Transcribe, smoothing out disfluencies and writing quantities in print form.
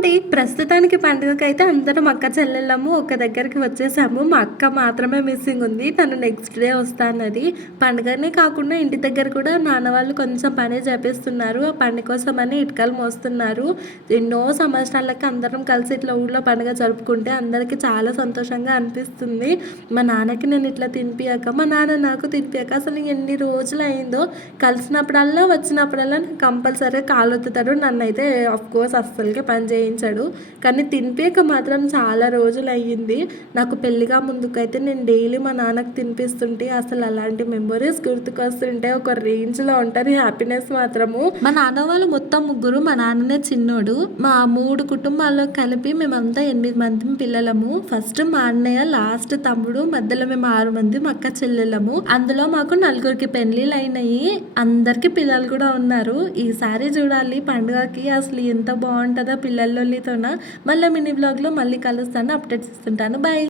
అండి. ప్రస్తుతానికి పండుగకైతే అందరం అక్క చెల్లెళ్ళము ఒక దగ్గరికి వచ్చేసాము. మా అక్క మాత్రమే మిస్సింగ్ ఉంది. తను నెక్స్ట్ డే వస్తా అన్నది. పండుగనే కాకుండా ఇంటి దగ్గర కూడా నాన్న వాళ్ళు కొంచెం పని చేపిస్తున్నారు. ఆ పని కోసమని ఇటుకలు మోస్తున్నారు. ఎన్నో సంవత్సరాలకి అందరం కలిసి ఇట్లా ఊర్లో పండుగ జరుపుకుంటే అందరికీ చాలా సంతోషంగా అనిపిస్తుంది. మా నాన్నకి నేను ఇట్లా తినిపియక, మా నాన్న నాకు తినిపియక అసలు ఎన్ని రోజులయిందో. కలిసినప్పుడల్లా, వచ్చినప్పుడల్లా నాకు కంపల్సరీగా కాలొత్తుతాడు. నన్నైతే ఆఫ్‌కోర్స్ అస్సలకే పని చేయించడు. కానీ తినిపియక మాత్రం చాలా రోజులయ్యింది. నాకు పెళ్ళిగా ముందుకైతే నేను డైలీ మా నాన్నకి తినిపిస్తుంటే అసలు అలాంటి మెమోరీస్ గుర్తుకొస్తుంటే ఒక రేంజ్‌లో ఉంటది హ్యాపీనెస్ మాత్రము. మా నాన్న వాళ్ళు మొత్తం ముగ్గురు. మా నాన్ననే చిన్నోడు. మా 3 కుటుంబాల్లో కలిపి మేమంతా 8 మంది పిల్లలము. ఫస్ట్ మా అన్నయ్య, లాస్ట్ తమ్ముడు, మధ్యలో మేము 6 మంది మా అక్క చెల్లెళ్ళము. అందులో మాకు నలుగురికి పెళ్ళిళ్ళయినాయి. అందరికి పిల్లలు కూడా ఉన్నారు. ఈసారి చూడాలి పండుగకి అసలు ఎంత బాగుంటుందో పిల్లల లొల్లితోన. మళ్ళీ మినీ బ్లాగ్లో మళ్ళీ కలుస్తాను, అప్డేట్స్ ఇస్తుంటాను. బాయ్.